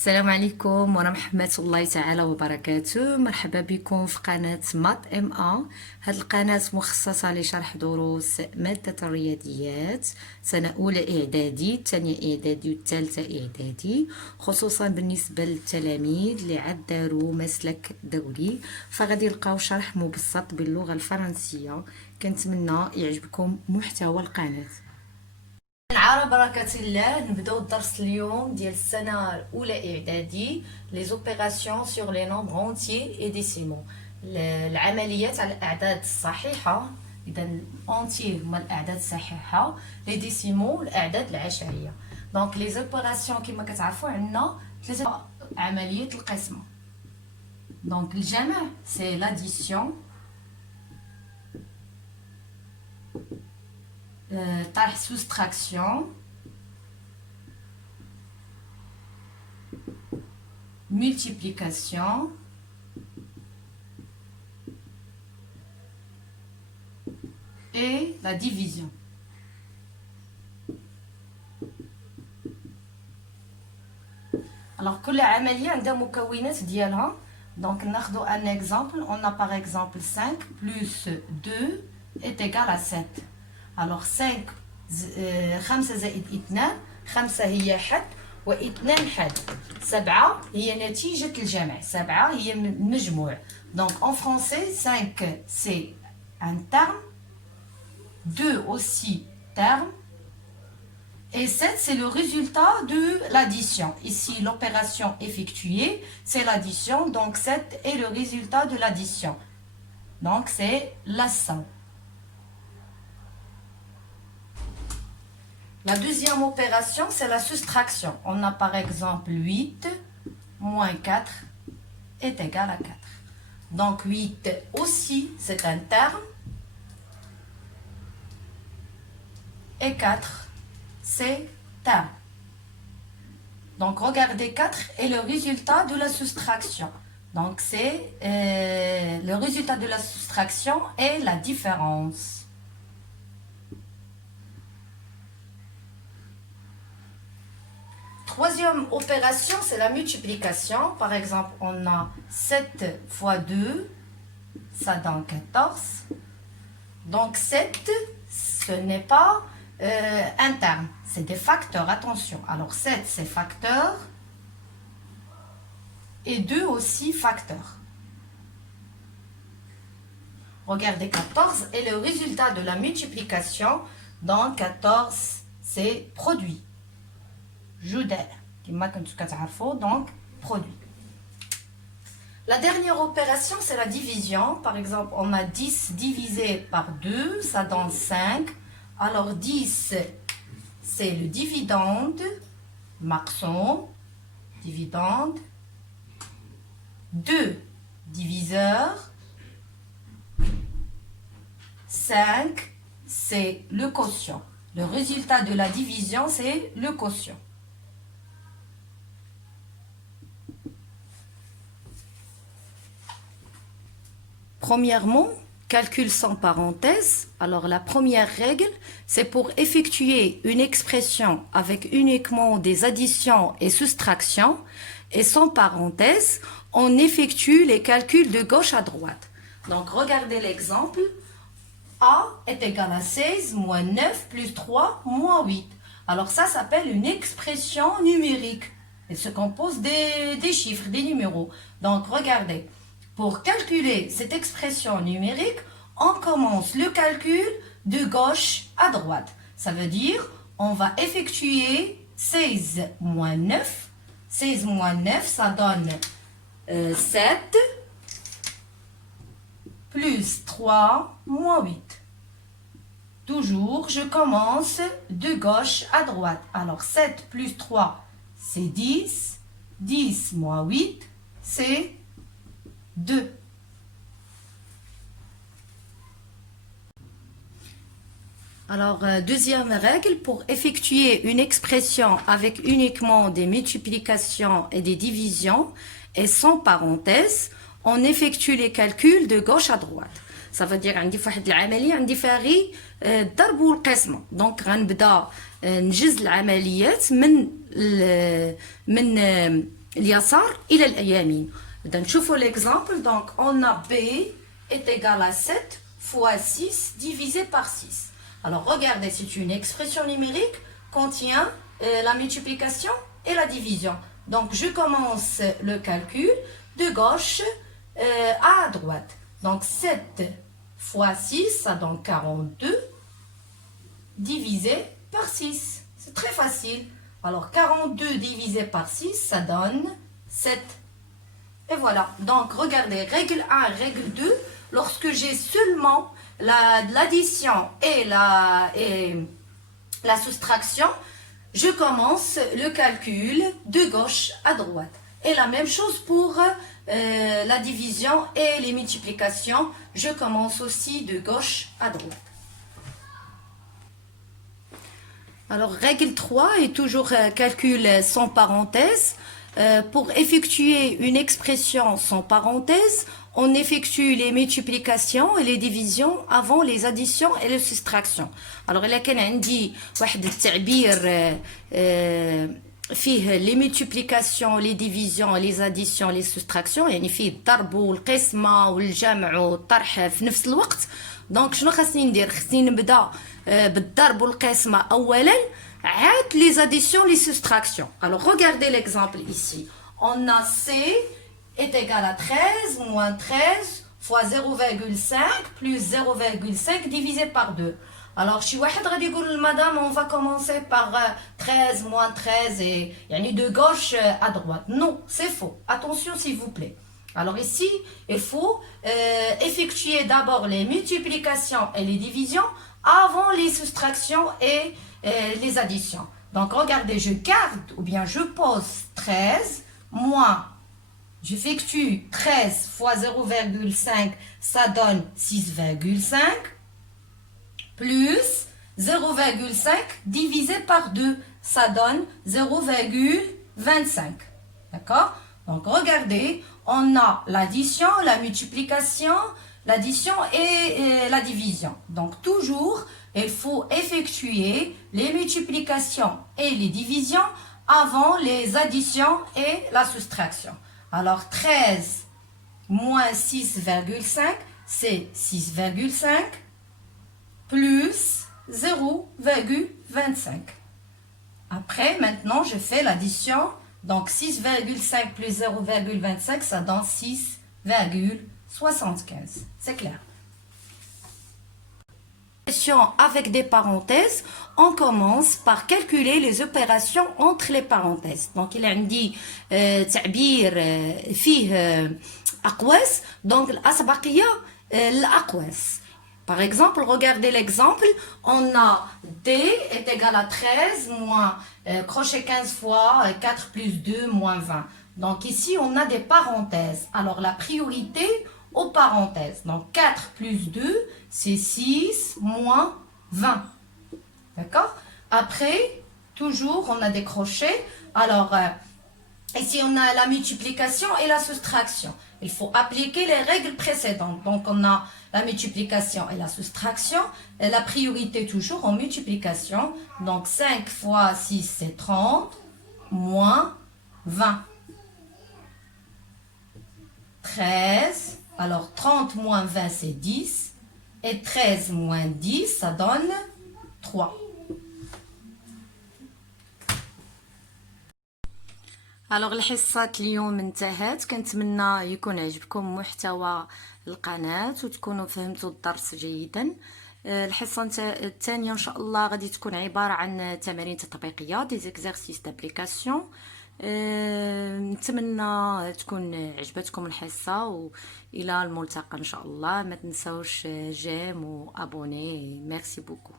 السلام عليكم ورحمة الله تعالى وبركاته. مرحبا بكم في قناة مات ام ا. هاد القناة مخصصة لشرح دروس مادة الرياضيات سنة أولى إعدادي، الثانية إعدادي والثالثة إعدادي، خصوصا بالنسبة للتلاميذ اللي عداروا مسلك دولي، فغادي يلقاو شرح مبسط باللغة الفرنسية. كنتمنى يعجبكم محتوى القناة. على بركة الله نبداو الدرس اليوم ديال السنة الأولى إعدادي les opérations sur les nombres entiers et décimaux، العمليات على الأعداد الصحيحة. إذا entier هما الأعداد الصحيحة، les décimaux الأعداد العشرية. دونك les opérations كما كتعرفوا عندنا ثلاثة عملية القسمة. دونك الجمع سي l'addition، طرح soustraction، multiplication et la division. Alors كل عملية عندها مكونات ديالها. Donc ناخذ un exemple. On a par exemple 5 plus 2 est égal à 7. Alors 5 5 زائد 2، 5 هي حد و2 حد، 7 هي نتيجة الجمع، 7 هي المجموع. Donc en français 5 c'est un terme, 2 aussi terme, et 7 c'est le résultat de l'addition. Ici l'opération effectuée c'est l'addition, donc 7 est le résultat de l'addition. Donc c'est la somme. La deuxième opération, c'est la soustraction. On a par exemple 8 moins 4 est égal à 4. Donc 8 aussi, c'est un terme. Et 4, c'est terme. Donc regardez, 4 est le résultat de la soustraction. Donc c'est le résultat de la soustraction est la différence. Troisième opération, c'est la multiplication. Par exemple, on a 7 fois 2, ça donne 14. Donc 7, ce n'est pas un terme, c'est des facteurs, attention. Alors 7, c'est facteur, et 2 aussi facteur. Regardez, 14 est le résultat de la multiplication. Donc 14, c'est produit. جداء كما كنتو كتعرفوا، donc produit. La dernière opération c'est la division. Par exemple, on a 10 divisé par 2, ça donne 5. Alors 10 c'est le dividende, maxon, dividende. 2 diviseur. 5 c'est le quotient. Le résultat de la division c'est le quotient. Premièrement, calcul sans parenthèse. Alors la première règle, c'est pour effectuer une expression avec uniquement des additions et soustractions et sans parenthèse, on effectue les calculs de gauche à droite. Donc regardez l'exemple. A est égal à 16 moins 9 plus 3 moins 8. Alors ça s'appelle une expression numérique. Elle se compose des chiffres, des numéros. Donc regardez. Pour calculer cette expression numérique, on commence le calcul de gauche à droite. Ça veut dire, on va effectuer 16 moins 9. 16 moins 9, ça donne 7 plus 3 moins 8. Toujours, je commence de gauche à droite. Alors 7 plus 3, c'est 10. 10 moins 8, c'est 2. Alors, deuxième règle, pour effectuer une expression avec uniquement des multiplications et des divisions et sans parenthèse, on effectue les calculs de gauche à droite. Ça veut dire عندي فواحد العملية عندي فيها غير الضرب والقسمة. دونك غنبدا نجز العمليات من اليسار إلى اليمين. بدنا نشوفوا l'exemple. Donc on a B est égal à 7 fois 6 divisé par 6. Alors regardez, c'est une expression numérique contient la multiplication et la division. Donc je commence le calcul de gauche à droite. Donc 7 fois 6, ça donne 42 divisé par 6. C'est très facile. Alors 42 divisé par 6, ça donne 7. Et voilà. Donc regardez, règle 1, règle 2, lorsque j'ai seulement l'addition et la soustraction, je commence le calcul de gauche à droite. Et la même chose pour la division et les multiplications, je commence aussi de gauche à droite. Alors, règle 3 est toujours calcul sans parenthèse. Pour effectuer une expression sans parenthèse, on effectue les multiplications et les divisions avant les additions et les soustractions. Alors, il y a واحد التعبير فيه les multiplications, les divisions, les additions, les soustractions. يعني فيه الضرب والقسمة والجمع والطرح في نفس الوقت. دونك شنو خاصني ندير؟ خاصني نبدا بالضرب والقسمة أولا عاد les additions, les soustractions. Alors regardez l'exemple ici. On a C est égal à 13 moins 13 fois 0,5 plus 0,5 divisé par 2. Alors, شي واحد غادي يقول madame, on va commencer par 13 moins 13 et يعني de gauche à droite. Non, c'est faux. Attention s'il vous plaît. Alors ici, il faut effectuer d'abord les multiplications et les divisions avant les soustractions et les additions. Donc regardez, je garde ou bien je pose 13 moins, j'effectue 13 fois 0,5, ça donne 6,5 plus 0,5 divisé par 2, ça donne 0,25. D'accord? Donc regardez, on a l'addition, la multiplication, l'addition et la division. Donc toujours, il faut effectuer les multiplications et les divisions avant les additions et la soustraction. Alors 13 moins 6,5, c'est 6,5 plus 0,25. Après, maintenant, je fais l'addition. Donc 6,5 plus 0,25, ça donne 6,75. C'est clair. Avec des parenthèses, on commence par calculer les opérations entre les parenthèses. Donc il a dit تعبير فيه أقواس. Donc الأسبقية الأقواس. Par exemple, regardez l'exemple, on a D est égal à 13 moins crochet 15 fois 4 plus 2 moins 20. Donc ici, on a des parenthèses. Alors la priorité aux parenthèses. Donc 4 plus 2, c'est 6 moins 20. D'accord? Après, toujours, on a des crochets. Alors, ici, on a la multiplication et la soustraction. Il faut appliquer les règles précédentes. Donc, on a la multiplication et la soustraction. Et la priorité toujours en multiplication. Donc, 5 fois 6, c'est 30, moins 20. 13. Alors, 30 moins 20, c'est 10. Et 13 moins 10, ça donne 3. الوغ الحصة اليوم انتهت. كنتمنى يكون عجبكم محتوى القناة وتكونوا فهمتوا الدرس جيدا. الحصة الثانية ان شاء الله غادي تكون عبارة عن تمارين تطبيقية دي زيكزارسيس دابليكاسيون. نتمنى تكون عجبتكم الحصة والى الملتقى ان شاء الله. ما تنسوش جيم وابوني. ميرسي بوكو.